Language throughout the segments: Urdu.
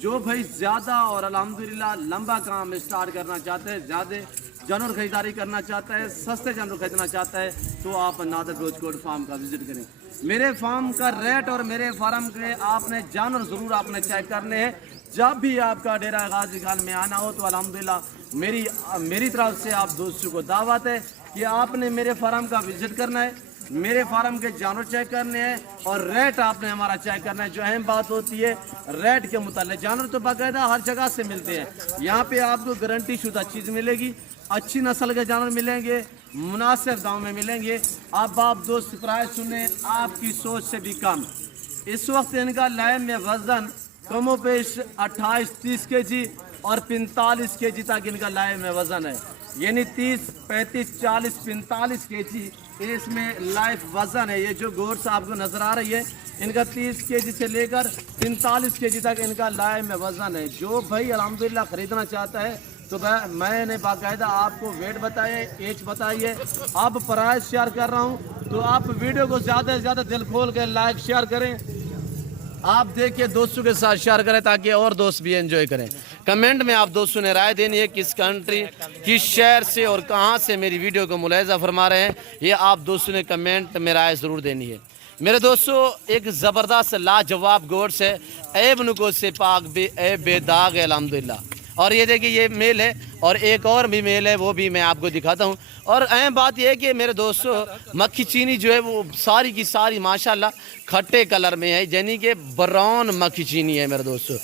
جو بھائی زیادہ اور الحمدللہ لمبا کام اسٹارٹ کرنا چاہتے ہیں، زیادہ جانور خریداری کرنا چاہتا ہے، سستے جانور خریدنا چاہتا ہے، تو آپ نادر روز کوٹ فارم کا وزٹ کریں۔ میرے فارم کا ریٹ اور میرے فارم کے آپ نے جانور ضرور آپ نے چیک کرنے ہیں۔ جب بھی آپ کا ڈیرہ غازی خان میں آنا ہو تو الحمدللہ میری طرف سے آپ دوستوں کو دعوت ہے کہ آپ نے میرے فارم کا وزٹ کرنا ہے، میرے فارم کے جانور چیک کرنے ہیں اور ریٹ آپ نے ہمارا چیک کرنا ہے۔ جو اہم بات ہوتی ہے ریٹ کے متعلق، جانور تو باقاعدہ ہر جگہ سے ملتے ہیں، یہاں پہ آپ کو گارنٹی شدہ چیز ملے گی، اچھی نسل کے جانور ملیں گے، مناسب داموں میں ملیں گے۔ آپ دوست پرائز سنیں، آپ کی سوچ سے بھی کم۔ اس وقت ان کا لائف میں وزن کم و بیش 28-30 کے جی اور 45 کے جی تک ان کا لائف میں وزن ہے، یعنی 30 35 40 45 کے جی اس میں لائف وزن ہے۔ یہ جو گوشت آپ کو نظر آ رہی ہے ان کا 30 کے جی سے لے کر 45 کے جی تک ان کا لائف میں وزن ہے۔ جو بھائی الحمدللہ خریدنا چاہتا ہے تو میں نے باقاعدہ آپ کو ویٹ بتائے، ایج بتائیے، آپ پرائز شیئر کر رہا ہوں، تو آپ ویڈیو کو زیادہ سے زیادہ دل کھول کے لائک شیئر کریں، آپ دیکھیں دوستوں کے ساتھ شیئر کریں تاکہ اور دوست بھی انجوائے کریں۔ کمنٹ میں آپ دوستوں نے رائے دینی ہے کس کنٹری کس شہر سے اور کہاں سے میری ویڈیو کو ملاحظہ فرما رہے ہیں، یہ آپ دوستوں نے کمنٹ میں رائے ضرور دینی ہے۔ میرے دوستو ایک زبردست لاجواب گوشت ہے، عیب نکو سے پاک بے داغ ہے الحمدللہ۔ اور یہ دیکھیں یہ میل ہے اور ایک اور بھی میل ہے، وہ بھی میں آپ کو دکھاتا ہوں۔ اور اہم بات یہ ہے کہ میرے دوستو مکھی چینی جو ہے وہ ساری کی ساری ماشاءاللہ کھٹے کلر میں ہے، یعنی کہ براؤن مکھی چینی ہے میرے دوستو۔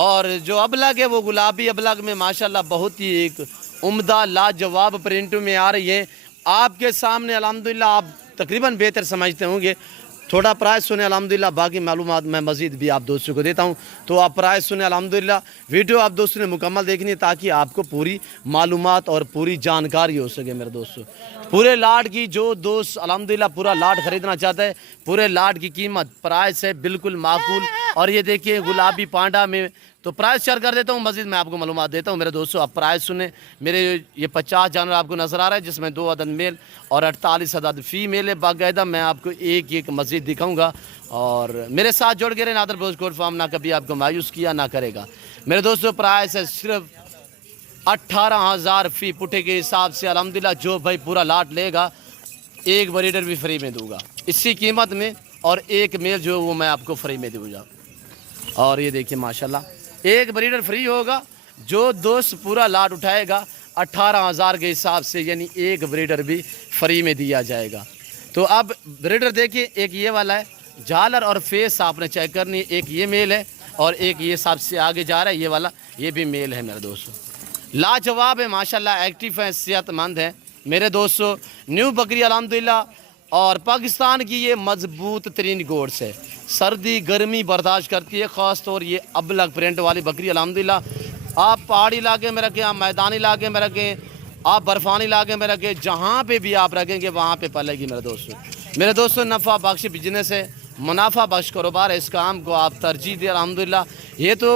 اور جو ابلگ ہے وہ گلابی ابلگ میں ماشاءاللہ بہت ہی ایک عمدہ لاجواب پرنٹوں میں آ رہی ہے۔ آپ کے سامنے الحمدللہ آپ تقریباً بہتر سمجھتے ہوں گے۔ تھوڑا پرائز سنیں الحمدللہ، باقی معلومات میں مزید بھی آپ دوستوں کو دیتا ہوں، تو آپ پرائز سنیں الحمدللہ۔ ویڈیو آپ دوستوں نے مکمل دیکھنی ہے تاکہ آپ کو پوری معلومات اور پوری جانکاری ہو سکے میرے دوستوں۔ پورے لاٹ کی جو دوست الحمدللہ پورا لاٹ خریدنا چاہتا ہے، پورے لاٹ کی قیمت پرائز ہے بالکل معقول۔ اور یہ دیکھیں گلابی پانڈا میں تو پرائز شیئر کر دیتا ہوں، مزید میں آپ کو معلومات دیتا ہوں میرے دوستوں۔ آپ پرائز سنیں، میرے یہ 50 جانور آپ کو نظر آ رہا ہے جس میں 2 عدد میل اور 48 عدد فیمیل ہے۔ باقاعدہ میں آپ کو ایک ایک مزید دکھاؤں گا، اور میرے ساتھ جوڑ کے رہے۔ نادر بروز کوٹ فارم نہ کبھی آپ کو مایوس کیا نہ کرے گا میرے دوستوں۔ پرائز ہے صرف 18,000 فی پٹھے کے حساب سے الحمدللہ۔ جو بھائی پورا لاٹ لے گا ایک بریڈر بھی فری میں دوں گا اسی قیمت میں، اور ایک میل جو وہ میں آپ کو فری میں دوں گا۔ اور یہ دیکھیں ماشاءاللہ ایک بریڈر فری ہوگا، جو دوست پورا لاٹ اٹھائے گا 18,000 کے حساب سے، یعنی ایک بریڈر بھی فری میں دیا جائے گا۔ تو اب بریڈر دیکھیں، ایک یہ والا ہے، جھالر اور فیس آپ نے چیک کرنی، ایک یہ میل ہے اور ایک یہ سب سے آگے جا رہا ہے یہ والا، یہ بھی میل ہے میرے دوستوں۔ لاجواب ہے ماشاءاللہ، ایکٹیو ہے، صحت مند ہے میرے دوستوں۔ نیو بکری الحمدللہ، اور پاکستان کی یہ مضبوط ترین گوشت ہے، سردی گرمی برداشت کرتی ہے، خاص طور یہ ابلگ پرنٹ والی بکری الحمدللہ۔ آپ پہاڑی علاقے میں رکھیں، آپ میدانی علاقے میں رکھیں، آپ برفانی علاقے میں رکھیں، جہاں پہ بھی آپ رکھیں گے وہاں پہ پلے گی میرے دوستوں۔ نفع بخش بزنس ہے، منافع بخش کاروبار ہے، اس کام کو آپ ترجیح دیں الحمدللہ۔ یہ تو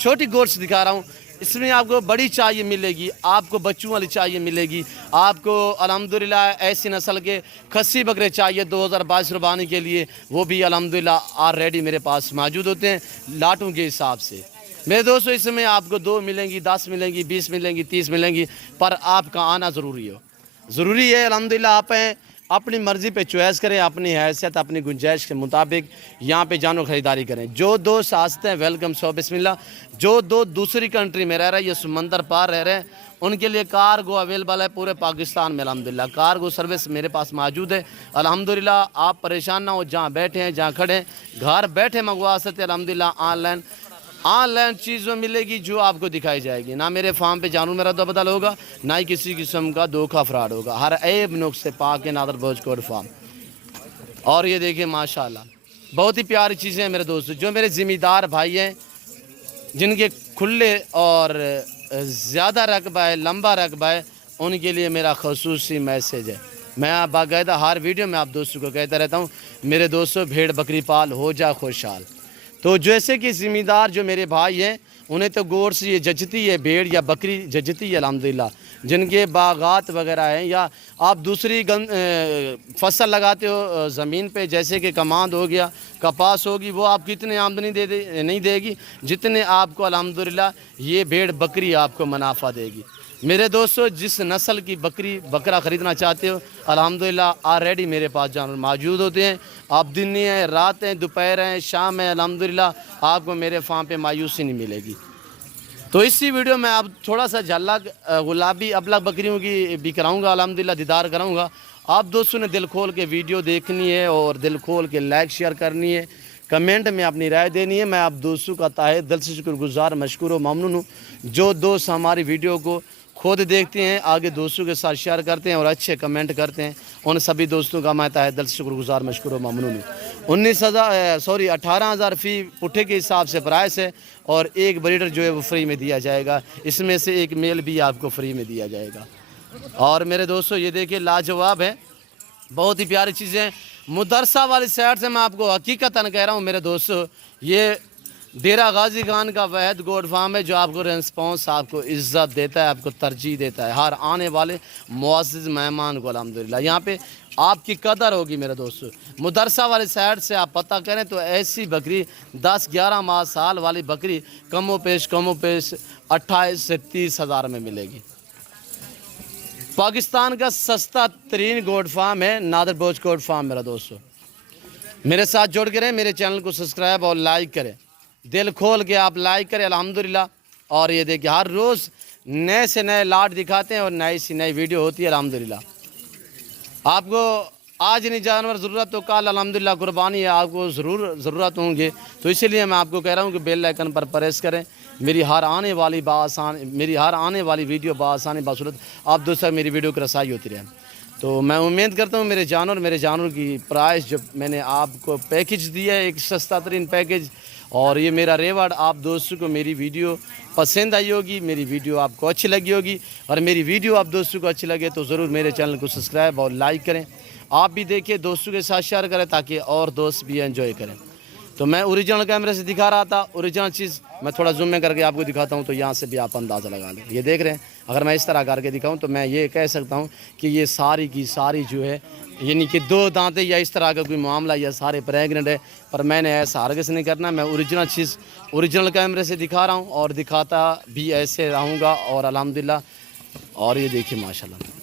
چھوٹی گوشت دکھا رہا ہوں، اس میں آپ کو بڑی چاہیے ملے گی، آپ کو بچوں والی چاہیے ملے گی، آپ کو الحمدللہ ایسی نسل کے کھسی بکرے چاہیے 2022 قربانی کے لیے، وہ بھی الحمدللہ آلریڈی میرے پاس موجود ہوتے ہیں لاٹوں کے حساب سے میرے دوستوں۔ اس میں آپ کو 2 ملیں گی، 10 ملیں گی، 20 ملیں گی، 30 ملیں گی، پر آپ کا آنا ضروری ہے الحمدللہ۔ آپ ہیں اپنی مرضی پہ چوائس کریں، اپنی حیثیت اپنی گنجائش کے مطابق یہاں پہ جانور خریداری کریں۔ جو دوست آستے ہیں ویلکم سو بسم اللہ۔ جو دوسری کنٹری میں رہ رہے ہیں، یہ سمندر پار رہ رہے ہیں، ان کے لیے کارگو اویلیبل ہے پورے پاکستان میں الحمدللہ۔ کارگو سروس میرے پاس موجود ہے الحمدللہ۔ آپ پریشان نہ ہو، جہاں بیٹھے ہیں جہاں کھڑے ہیں گھر بیٹھے منگوا سکتے ہیں الحمدللہ۔ آن لائن چیزوں ملے گی جو آپ کو دکھائی جائے گی، نہ میرے فارم پہ جانور میرا بدل ہوگا، نہ ہی کسی قسم کا دھوکہ فراڈ ہوگا، ہر عیب نقص سے پاک ہے نادر بروز کوٹ فارم۔ اور یہ دیکھیں ماشاءاللہ بہت ہی پیاری چیزیں ہیں میرے دوستو۔ جو میرے ذمہ دار بھائی ہیں جن کے کھلے اور زیادہ رقبہ ہے، لمبا رقبہ ہے، ان کے لیے میرا خصوصی میسیج ہے۔ میں باقاعدہ ہر ویڈیو میں آپ دوستوں کو کہتا رہتا ہوں میرے دوستو بھیڑ بکری پال ہو جا خوشحال۔ تو جیسے کہ ذمہ دار جو میرے بھائی ہیں انہیں تو گوشت سے یہ جچتی ہے، بھیڑ یا بکری جچتی ہے الحمدللہ. جن کے باغات وغیرہ ہیں یا آپ دوسری فصل لگاتے ہو زمین پہ، جیسے کہ کماند ہو گیا، کپاس ہوگی، وہ آپ کی اتنی آمدنی نہیں دے گی جتنے آپ کو الحمدللہ یہ بھیڑ بکری آپ کو منافع دے گی. میرے دوستو، جس نسل کی بکرا خریدنا چاہتے ہو الحمدللہ آلریڈی میرے پاس جانور موجود ہوتے ہیں. آپ دن ہیں، رات ہیں، دوپہر ہیں، شام ہیں، الحمدللہ آپ کو میرے فارم پہ مایوسی نہیں ملے گی. تو اسی ویڈیو میں آپ تھوڑا سا جھلک گلابی ابلک بکریوں کی بھی کراؤں گا، الحمدللہ دیدار کراؤں گا. آپ دوستوں نے دل کھول کے ویڈیو دیکھنی ہے اور دل کھول کے لائک شیئر کرنی ہے، کمنٹ میں اپنی رائے دینی ہے. میں آپ دوستوں کا تہہ دل سے شکر گزار، مشکور و ممنون ہوں. جو دوست ہماری ویڈیو کو خود دیکھتے ہیں، آگے دوستوں کے ساتھ شیئر کرتے ہیں اور اچھے کمنٹ کرتے ہیں، ان سبھی دوستوں کا میں تہہ دل سے شکر گزار، مشکور و ممنون ہوں. 18,000 فی پٹھے کے حساب سے پرائس ہے اور ایک بریڈر جو ہے وہ فری میں دیا جائے گا. اس میں سے ایک میل بھی آپ کو فری میں دیا جائے گا. اور میرے دوستو یہ دیکھیں لاجواب ہے، بہت ہی پیاری چیزیں. مدرسہ والی سائڈ سے میں آپ کو حقیقتاً کہہ رہا ہوں میرے دوستو، یہ ڈیرہ غازی خان کا واحد گوڈ فارم ہے جو آپ کو ریسپانس، آپ کو عزت دیتا ہے، آپ کو ترجیح دیتا ہے ہر آنے والے معزز مہمان کو. الحمدللہ یہاں پہ آپ کی قدر ہوگی میرے دوستو. مدرسہ والی سائڈ سے آپ پتہ کریں تو ایسی بکری 10-11 ماہ سال والی بکری کم و پیش 28 سے 30 ہزار میں ملے گی. پاکستان کا سستا ترین گوڈ فارم ہے نادر بلوچ گوڈ فارم میرا دوستو. میرے ساتھ جڑ کے رہیں، میرے چینل کو سبسکرائب اور لائک کریں، دل کھول کے آپ لائک کریں الحمدللہ. اور یہ دیکھیں ہر روز نئے سے نئے لاٹ دکھاتے ہیں اور نئی سی نئی ویڈیو ہوتی ہے الحمدللہ. آپ کو آج نہیں جانور ضرورت تو کل الحمدللہ قربانی ہے آپ کو ضرورت ہوں گے. تو اسی لیے میں آپ کو کہہ رہا ہوں کہ بیل آئیکن پر پریس کریں. میری ہر آنے والی ویڈیو بآسانی بصورت آپ دوستوں میری ویڈیو کی رسائی ہوتی رہے. تو میں امید کرتا ہوں میرے جانور کی پرائس جو میں نے آپ کو پیکج دیا ہے، ایک سستا ترین پیکج. اور یہ میرا ریوارڈ آپ دوستوں کو میری ویڈیو پسند آئی ہوگی، میری ویڈیو آپ کو اچھی لگی ہوگی. اور میری ویڈیو آپ دوستوں کو اچھی لگے تو ضرور میرے چینل کو سبسکرائب اور لائک کریں. آپ بھی دیکھیں، دوستوں کے ساتھ شیئر کریں تاکہ اور دوست بھی انجوائے کریں. تو میں اوریجنل کیمرے سے دکھا رہا تھا، اوریجنل چیز میں تھوڑا زوم میں کر کے آپ کو دکھاتا ہوں تو یہاں سے بھی آپ اندازہ لگا لیں. یہ دیکھ رہے ہیں، اگر میں اس طرح کر کے دکھاؤں تو میں یہ کہہ سکتا ہوں کہ یہ ساری کی ساری جو ہے یعنی کہ 2 دانتیں یا اس طرح کا کوئی معاملہ یا سارے پریگننٹ ہے. پر میں نے ایسا ہرگز نہیں کرنا، میں اوریجنل چیز اوریجنل کیمرے سے دکھا رہا ہوں اور دکھاتا بھی ایسے رہوں گا. اور الحمدللہ اور یہ دیکھیں ماشاءاللہ.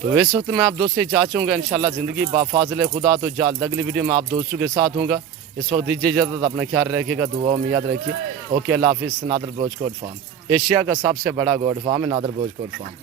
تو اس وقت میں آپ دوست سے چاہوں گا انشاءاللہ زندگی بافاضل خدا تو جلد اگلی ویڈیو میں آپ دوستوں کے ساتھ ہوں گا. اس وقت دیجیے اجازت، اپنا خیال رکھیے گا، دعاؤں میں یاد رکھیے. اوکے، اللہ حافظ. نادر بلوچ گوڈ فارم ایشیا کا سب سے بڑا گوڈ فارم ہے نادر بلوچ گوڈ فارم.